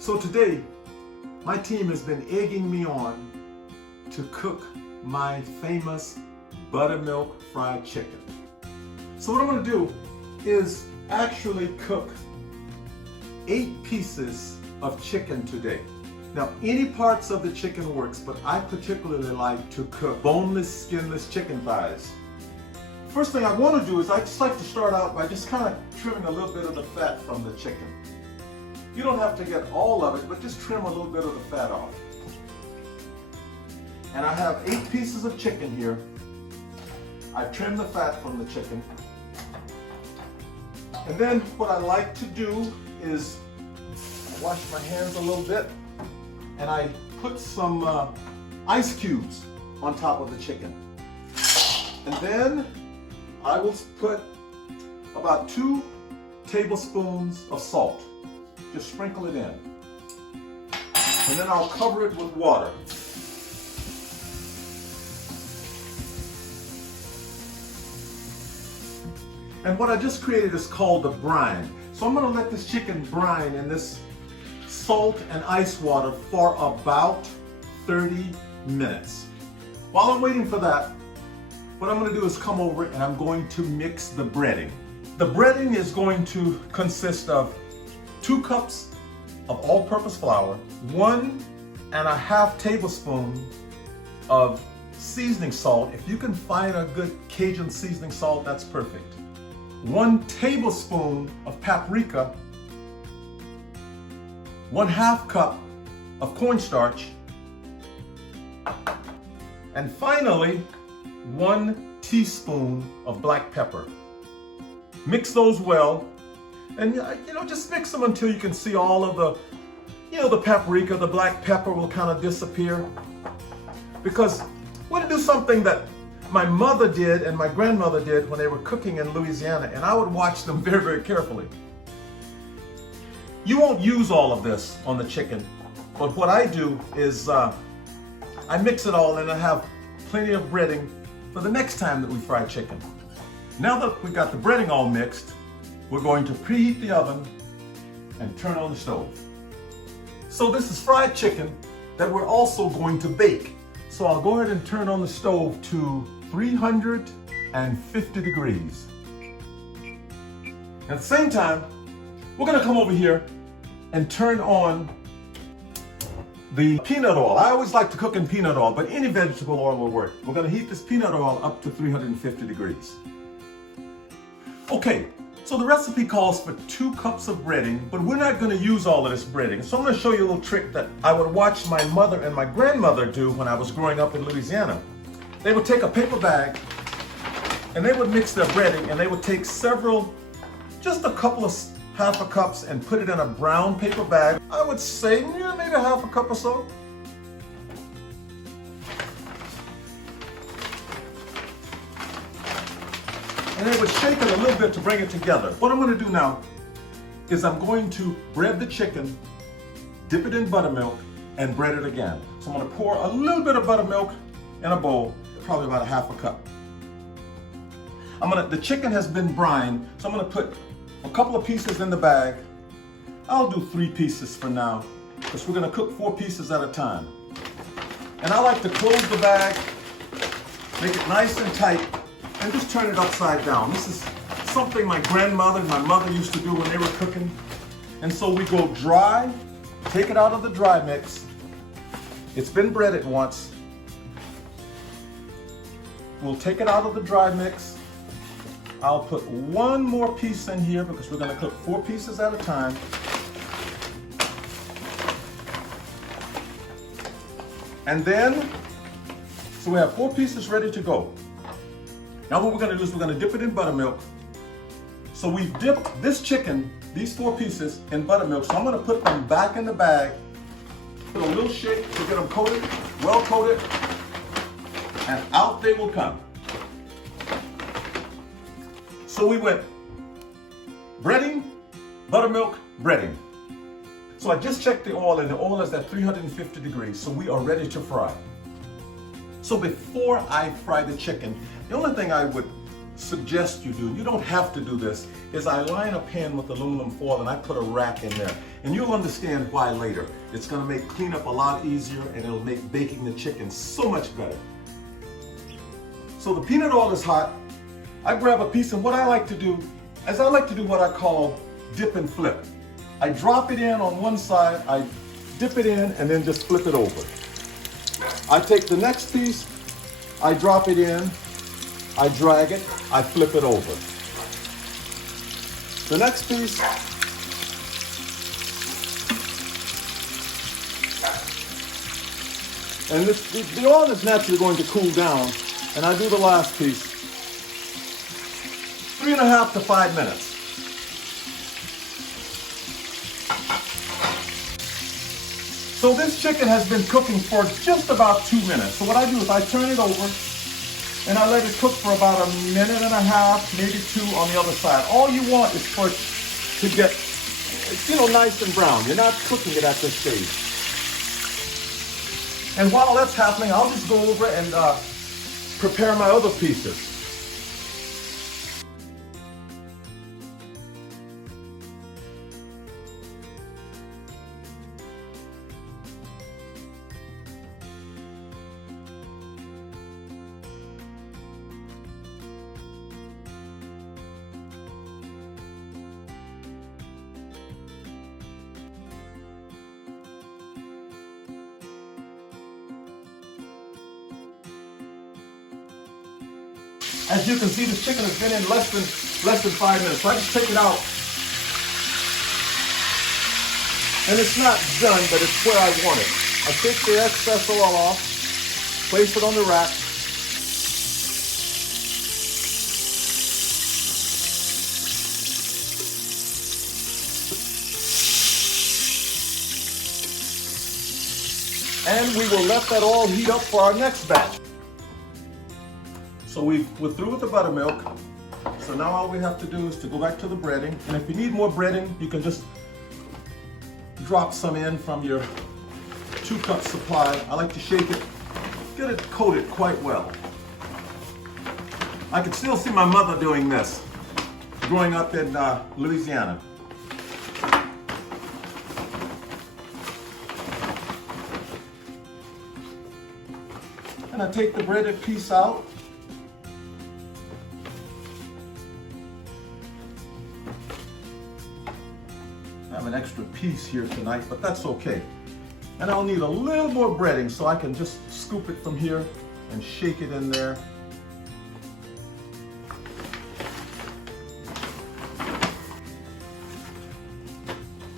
So today, my team has been egging me on to cook my famous buttermilk fried chicken. So what I'm going to do is actually cook 8 pieces of chicken today. Now, any parts of the chicken works, but I particularly like to cook boneless, skinless chicken thighs. First thing I want to do is I just like to start out by just kind of trimming a little bit of the fat from the chicken. You don't have to get all of it, but just trim a little bit of the fat off. And I have 8 pieces of chicken here. I trimmed the fat from the chicken. And then what I like to do is wash my hands a little bit, and I put some ice cubes on top of the chicken. And then I will put about 2 tablespoons of salt. Just sprinkle it in. And then I'll cover it with water. And what I just created is called a brine. So I'm going to let this chicken brine in this salt and ice water for about 30 minutes. While I'm waiting for that, what I'm going to do is come over and I'm going to mix the breading. The breading is going to consist of 2 cups of all-purpose flour, 1.5 tablespoons of seasoning salt. If you can find a good Cajun seasoning salt, that's perfect. 1 tablespoon of paprika, 1/2 cup of cornstarch, and finally 1 teaspoon of black pepper. Mix those well, and just mix them until you can see all of the paprika, the black pepper will kind of disappear. Because we're going to do something that my mother did and my grandmother did when they were cooking in Louisiana, and I would watch them very, very carefully. You won't use all of this on the chicken, but what I do is I mix it all and I have plenty of breading for the next time that we fry chicken. Now that we got the breading all mixed, we're going to preheat the oven and turn on the stove. So this is fried chicken that we're also going to bake. So I'll go ahead and turn on the stove to 350 degrees. At the same time, we're going to come over here and turn on the peanut oil. I always like to cook in peanut oil, but any vegetable oil will work. We're going to heat this peanut oil up to 350 degrees. Okay, so the recipe calls for 2 cups of breading, but we're not going to use all of this breading. So I'm going to show you a little trick that I would watch my mother and my grandmother do when I was growing up in Louisiana. They would take a paper bag and they would mix their breading, and they would take just a couple of 1/2 cups and put it in a brown paper bag. I would say maybe 1/2 cup or so. And they would shake it a little bit to bring it together. What I'm going to do now is I'm going to bread the chicken, dip it in buttermilk, and bread it again. So I'm going to pour a little bit of buttermilk in a bowl, probably about 1/2 cup. The chicken has been brined, so I'm going to put a couple of pieces in the bag. I'll do 3 pieces for now, because we're going to cook 4 pieces at a time. And I like to close the bag, make it nice and tight, and just turn it upside down. This is something my grandmother and my mother used to do when they were cooking. And so we go dry, take it out of the dry mix. It's been breaded once. We'll take it out of the dry mix. I'll put 1 more piece in here because we're going to cook 4 pieces at a time. And then, so we have 4 pieces ready to go. Now what we're going to do is we're going to dip it in buttermilk. So we've dipped this chicken, these 4 pieces, in buttermilk. So I'm going to put them back in the bag, put a little shake to get them coated, well coated, and out they will come. So we went breading, buttermilk, breading. So I just checked the oil, and the oil is at 350 degrees, so we are ready to fry. So before I fry the chicken, the only thing I would suggest you do, you don't have to do this, is I line a pan with aluminum foil and I put a rack in there. And you'll understand why later. It's gonna make cleanup a lot easier and it'll make baking the chicken so much better. So the peanut oil is hot. I grab a piece, and what I like to do is I like to do what I call dip and flip. I drop it in on one side, I dip it in, and then just flip it over. I take the next piece, I drop it in, I drag it, I flip it over. The next piece, and the oil is naturally going to cool down, and I do the last piece. 3.5 to 5 minutes. So this chicken has been cooking for just about 2 minutes. So what I do is I turn it over and I let it cook for about 1.5 minutes, maybe 2 on the other side. All you want is for it to get, nice and brown. You're not cooking it at this stage. And while that's happening, I'll just go over and prepare my other pieces. As you can see, this chicken has been in less than 5 minutes. So I just take it out. And it's not done, but it's where I want it. I take the excess oil off, place it on the rack. And we will let that all heat up for our next batch. So we're through with the buttermilk. So now all we have to do is to go back to the breading. And if you need more breading, you can just drop some in from your 2-cup supply. I like to shake it, get it coated quite well. I can still see my mother doing this, growing up in Louisiana. And I take the breaded piece out. I have an extra piece here tonight, but that's okay. And I'll need a little more breading, so I can just scoop it from here and shake it in there.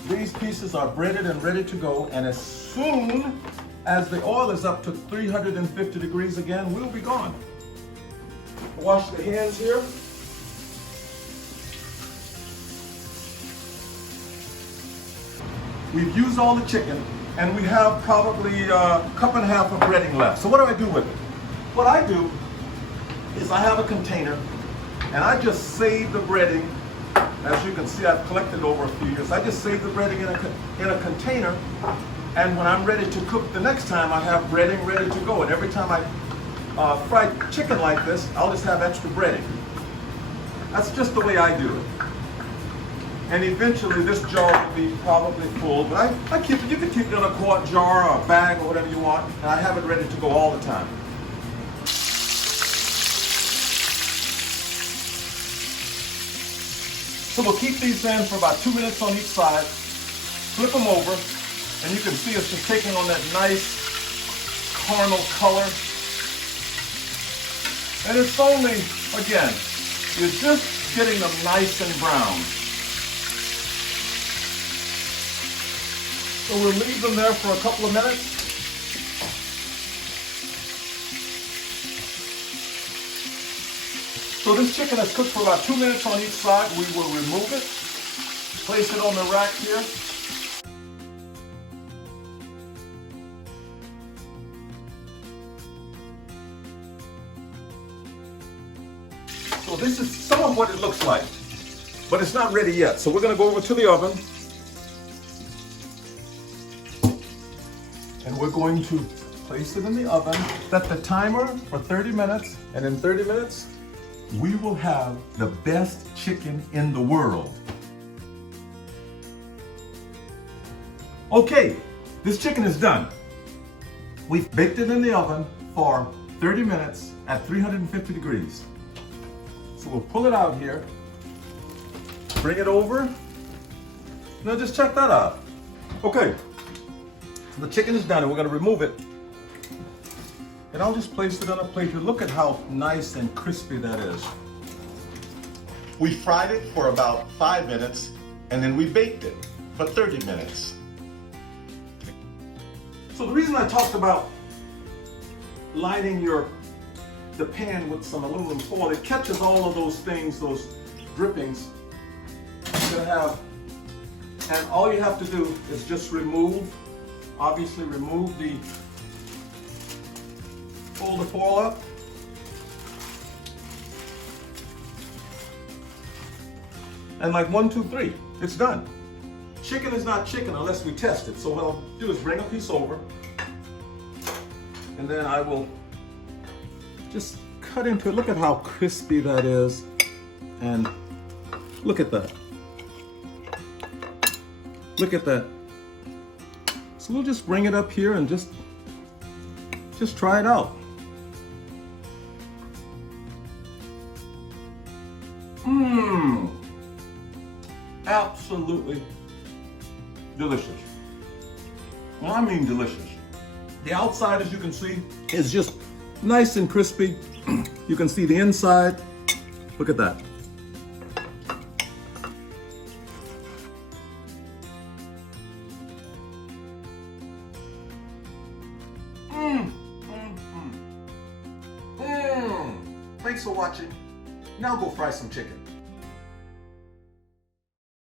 These pieces are breaded and ready to go, and as soon as the oil is up to 350 degrees again, we'll be gone. Wash the hands here. We've used all the chicken, and we have probably a 1.5 cups of breading left. So what do I do with it? What I do is I have a container, and I just save the breading. As you can see, I've collected over a few years. I just save the breading in a container, and when I'm ready to cook the next time, I have breading ready to go. And every time I fry chicken like this, I'll just have extra breading. That's just the way I do it. And eventually this jar will be probably full, but I keep it. You can keep it in a quart jar or a bag or whatever you want, and I have it ready to go all the time. So we'll keep these in for about 2 minutes on each side, flip them over, and you can see it's just taking on that nice caramel color. And it's only, again, you're just getting them nice and brown. So we'll leave them there for a couple of minutes. So this chicken has cooked for about 2 minutes on each side. We will remove it, place it on the rack here. So this is some of what it looks like, but it's not ready yet. So we're going to go over to the oven. And we're going to place it in the oven, set the timer for 30 minutes, and in 30 minutes, we will have the best chicken in the world. Okay, this chicken is done. We've baked it in the oven for 30 minutes at 350 degrees. So we'll pull it out here, bring it over. Now just check that out. Okay, so the chicken is done and we're gonna remove it. And I'll just place it on a plate here. Look at how nice and crispy that is. We fried it for about 5 minutes and then we baked it for 30 minutes. So the reason I talked about lining the pan with some aluminum foil, it catches all of those things, those drippings you're gonna have. And all you have to do is just obviously remove fold the foil up. And like 1, 2, 3, it's done. Chicken is not chicken unless we test it. So what I'll do is bring a piece over and then I will just cut into it. Look at how crispy that is. And look at that. Look at that. So we'll just bring it up here and just try it out. Absolutely delicious. Well, I mean delicious. The outside, as you can see, is just nice and crispy. You can see the inside. Look at that. Thanks for watching. Now go fry some chicken.